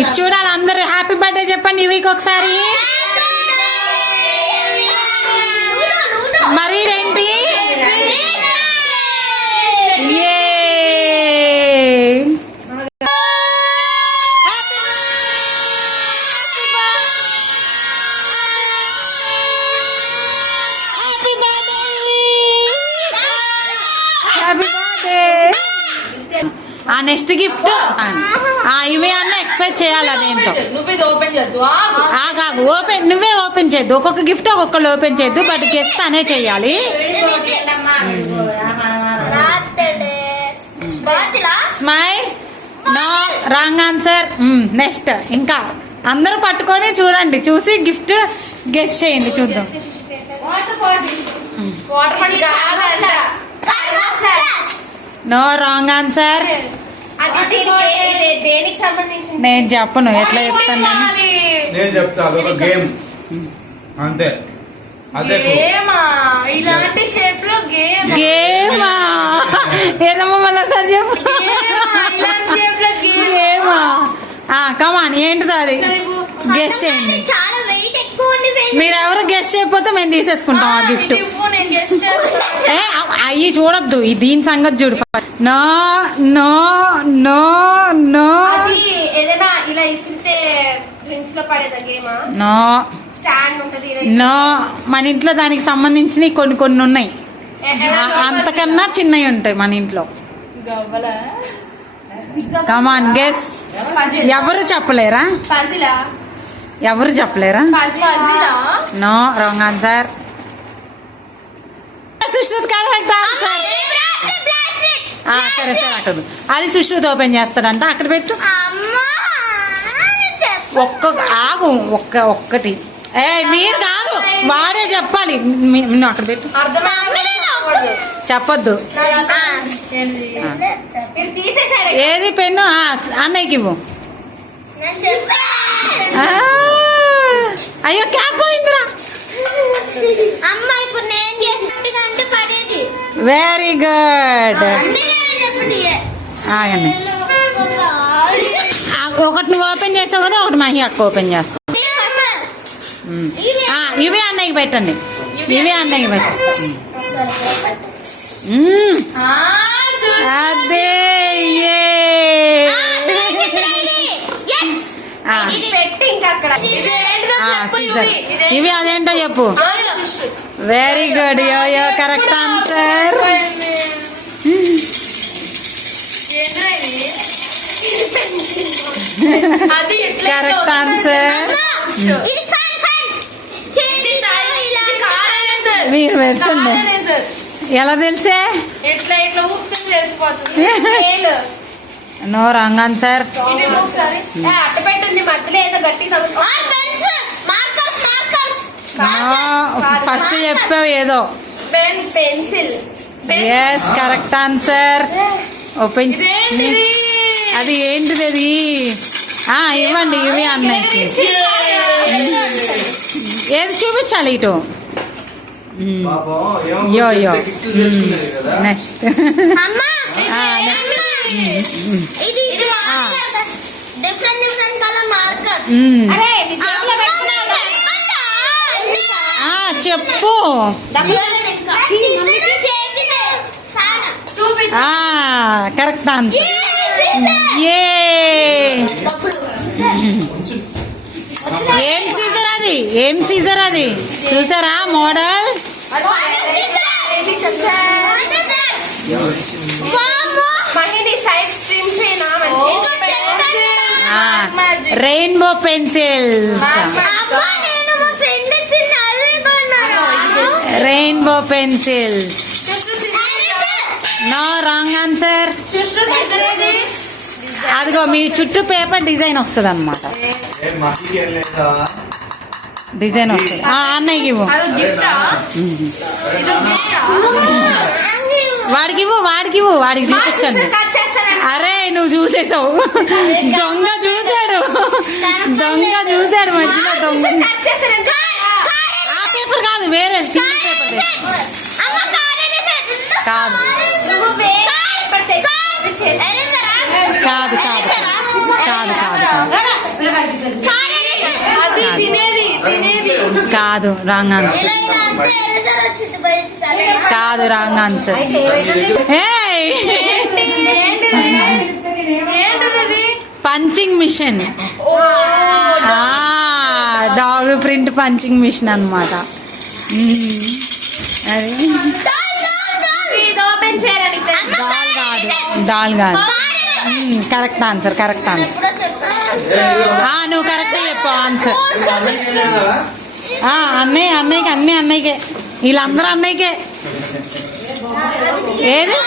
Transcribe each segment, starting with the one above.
ఇటు చూడాలి అందరు. హ్యాపీ బర్త్డే చెప్పండి యువికి ఒకసారి. మరి ఏంటి నెక్స్ట్ గిఫ్ట్ ఇవే అన్న ఎక్స్పెక్ట్ చేయాలి. అదేంటో ఓపెన్ నువ్వే ఓపెన్ చేయద్దు. ఒక్కొక్క గిఫ్ట్ ఒక్కొక్కళ్ళు ఓపెన్ చేయద్దు. బట్ గెస్ట్ అనే చెయ్యాలి. Smile. No wrong answer. Next ఇంకా అందరూ పట్టుకొని చూడండి. చూసి గిఫ్ట్ గెస్ట్ చేయండి. చూద్దాం. No wrong answer. నేను చెప్పను. ఎట్లా చెప్తాను నేను చెప్తాను. గేమ్ అంతే. గేమా ఏదమ్మా మళ్ళీ సార్ చెప్పు. గేమా కమాన్ ఏంటిదో అది గెస్ట్ చేయండి. మీరెవరు గెస్ట్ చేయకపోతే మేము తీసేసుకుంటాం ఆ గిఫ్ట్. అయ్యి చూడొద్దు. దీని సంగతి చూడు. No no no no no no. మన ఇంట్లో దానికి సంబంధించినవి కొన్ని ఉన్నాయి. అంతకన్నా చిన్నవి ఉంటాయి మన ఇంట్లో. Come on guess. ఎవరు చెప్పలేరా? ఎవరు చెప్పలేరా? No wrong answer. Sushruth correct answer. సరే సరే అక్కడ అది సుశ్రుత్ ఓపెన్ చేస్తాడంట. అక్కడ పెట్టు. ఆగు ఒక్కటి. మీరు కాదు వాడే చెప్పాలి. అక్కడ పెట్టు. చెప్పొద్దు. ఏది పెన్ను అన్నయ్యకి ఇవ్వు. అయ్యో క్యాప్ పోయిందిరా. Very good. ఆగండి. ఒకటి నువ్వు ఓపెన్ చేస్తావు కదా, ఒకటి మహి అక్క ఓపెన్ చేస్తావు. ఇవే అన్నయ్యకి పెట్టండి. ఇవే అన్నయ్యకి పెట్టండి. అదే ఇవి అదేంటో చెప్పు. Very good. యో కరెక్ట్ ఆన్సర్. Correct answer. మీరు పెట్టండి. ఎలా తెలిసే? No wrong answer. ఫస్ట్ చెప్పావు ఏదో. Yes correct answer. ఓపెన్. అది ఏంటిది అది? ఇవ్వండి. ఇవి అన్నయ్యకి. ఏది చూపించాలి ఇటు? యో యో నెక్స్ట్. చెప్పు. Correct answer. ఏం సీజర్ అది? ఏం సీజర్ అది? చూసారా model? Rainbow pencil. Rainbow pencils. No wrong answer. అదిగో మీ చుట్టూ పేపర్ డిజైన్ వస్తుంది అన్నమాట. డిజైన్ వస్తుంది. అన్నయ్యకి ఇవ్వు. వాడికి ఇవ్వు. వాడికి ఇవ్వు. వాడికి చూపించండి. అరే నువ్వు చూసేసావు. దొంగ చూసాడు. దొంగ చూసాడు. మధ్యలో దొంగ. ఆ పేపర్ కాదు, వేరే సింగిల్ పేపర్. కాదు కాదు కాదు కాదు కాదు కాదు. కాదు రాంగ్ ఆన్సర్. కాదు wrong answer. Punching machine. Dog print punching machine అనమాట. అది డాల్ కాదు. Correct answer. Correct answer. నువ్వు కరెక్ట్ చెప్పు ఆన్సర్. అన్నయ్యకి అన్నీ అన్నయ్యకే. వీళ్ళందరూ అన్నయ్యకే. ఏది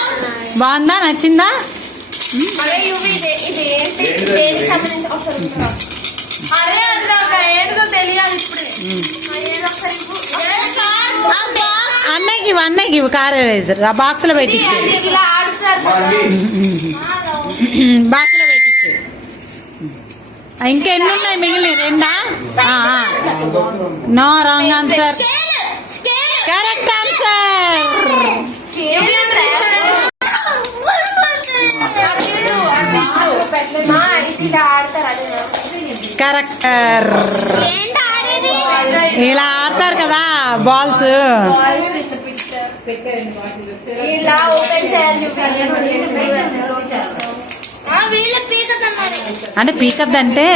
బాగుందా? నచ్చిందా? అన్నయ్యకి ఇవి కార్ ఎరేజర్. ఆ బాక్స్ లో పెట్టించు. బాక్స్ లో పెట్టించు. ఇంకెన్ని ఉన్నాయి మిగిలిన? రెండా? No wrong answer. Correct answer. కరెక్టర్. ఇలా ఆడతారు కదా బాల్స్. అంటే పీకద్దు అంటే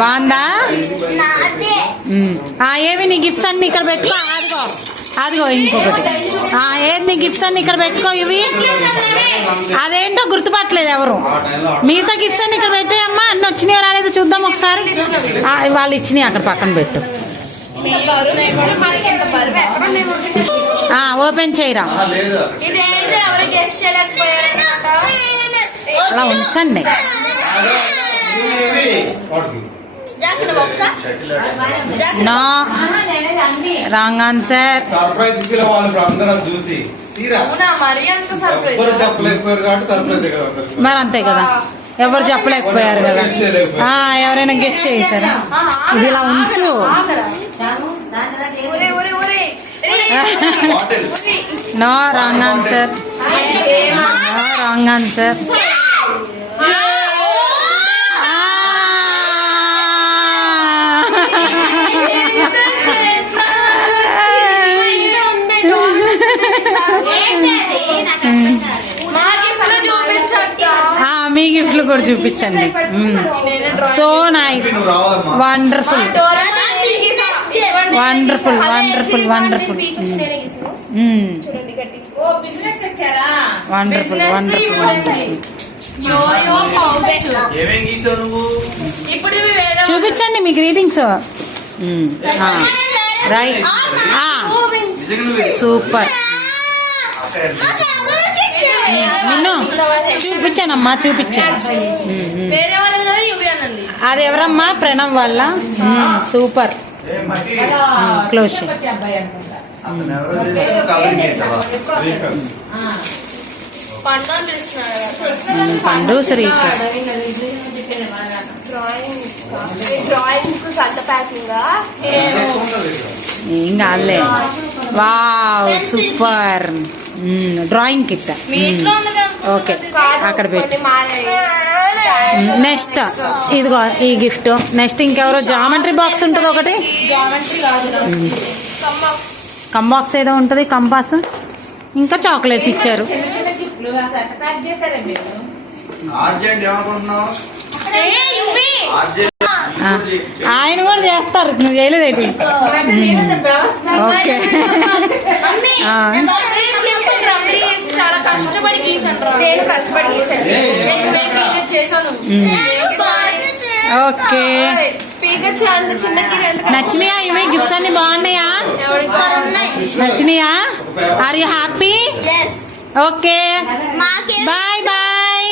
బాగుందా? ఏవి నీ గిఫ్ట్స్ అన్ని ఇక్కడ పెట్టుకో. అదిగో అదిగో ఇంకొకటి. ఏది నీ గిఫ్ట్స్ అన్ని ఇక్కడ పెట్టుకో. ఇవి అదేంటో గుర్తుపట్టలేదు ఎవరు. మిగతా గిఫ్ట్స్ అన్ని ఇక్కడ పెట్టాయమ్మా. అన్ని వచ్చినాయో రాలేదు చూద్దాం ఒకసారి. వాళ్ళు ఇచ్చినాయి అక్కడ పక్కన పెట్టు. ఓపెన్ చేయరా. అలా ఉంచండి. No wrong answer. మరి అంతే కదా, ఎవరు చెప్పలేకపోయారు కదా. ఎవరైనా గెస్ట్ చేశారా? ఇది ఇలా ఉంచు. No wrong answer. No wrong answer. మీ గిఫ్ట్లు కూడా చూపించండి. So nice. Wonderful wonderful wonderful wonderful wonderful wonderful. చూపించండి మీ గ్రీటింగ్స్. రైట్. సూపర్. నిన్ను చూపించానమ్మా, చూపించాను. అది ఎవరమ్మా? ప్రణవ్ వల్ల. సూపర్. క్లోజ్. పండు శ్రీక. ఏం కాదులే. Wow super. Drawing kit. Okay అక్కడ పెట్టి. నెక్స్ట్ ఇదిగో ఈ గిఫ్ట్. నెక్స్ట్ ఇంకెవరో జామెట్రీ బాక్స్ ఉంటుంది ఒకటి. కంబాక్స్ ఏదో ఉంటుంది, కంపాస్. ఇంకా చాక్లెట్స్ ఇచ్చారు. ఆయన కూడా చేస్తారు, నువ్వు చేయలేదేంటి? ఓకే. ఓకే నచ్చినాయా? ఇవే గిఫ్ట్స్ అన్ని బాగున్నాయా? నచ్చినాయా? Are you happy? Okay bye bye.